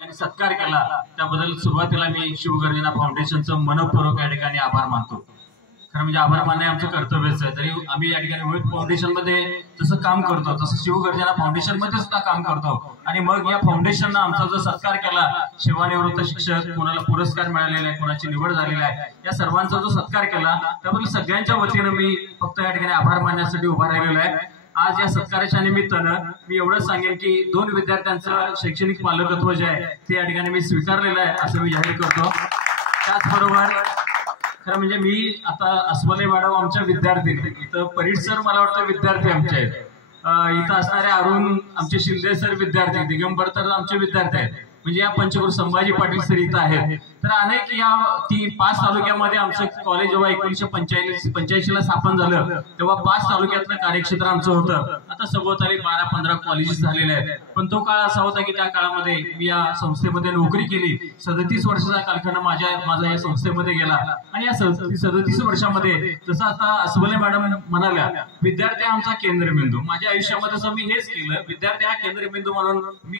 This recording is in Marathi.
आणि सत्कार केला त्याबद्दल सुरुवातीला मी शिवगर्जना फाउंडेशनचं मनपूर्वक या ठिकाणी आभार मानतो। खरं म्हणजे आभार मानणे आमचं कर्तव्यच आहे। तरी आम्ही या ठिकाणी विविध फाउंडेशन मध्ये जसं काम करतो तसं शिवगर्जना फाउंडेशन मध्ये सुद्धा काम करतो आणि मग या फाउंडेशननं आमचा जो सत्कार केला, सेवानिवृत्त शिक्षक, कोणाला पुरस्कार मिळालेला आहे, कोणाची निवड झालेली आहे, या सर्वांचा जो सत्कार केला त्याबद्दल सगळ्यांच्या वतीनं मी फक्त या ठिकाणी आभार मानण्यासाठी उभा राहिलेलो आहे। आज या सत्काराच्या निमित्तानं मी एवढंच सांगेन की 2 विद्यार्थ्यांचं शैक्षणिक पालकत्व जे आहे ते या ठिकाणी मी स्वीकारलेलं आहे असं मी जाहीर करतो। त्याचबरोबर खरं म्हणजे मी आता अस्वले मॅडम आमच्या विद्यार्थी, इथं परीड सर मला वाटतं विद्यार्थी आमचे आहेत, इथं असणारे अरुण आमचे शिंदे सर विद्यार्थी, दिगंबर तर आमचे विद्यार्थी आहेत, म्हणजे या पंचक्रोश संभाजी पाटील सर इथं आहेत। तर अनेक या 5 तालुक्यामध्ये आमचं कॉलेज जेव्हा 1985 ला स्थापन झालं तेव्हा 5 तालुक्यातलं कार्यक्षेत्र आमचं होतं। आता सभोवताली 12-15 कॉलेजेस झालेले आहेत, पण तो काळ असा होता की त्या काळामध्ये मी या संस्थेमध्ये नोकरी केली। 37 वर्षाचा कालखंड माझा या संस्थेमध्ये गेला आणि या 37 वर्षामध्ये जसं आता अस्वले मॅडम म्हणाल्या, विद्यार्थी आमचा केंद्रबिंदू। माझ्या आयुष्यामध्ये असं मी हेच केलं, विद्यार्थी हा केंद्रबिंदू म्हणून मी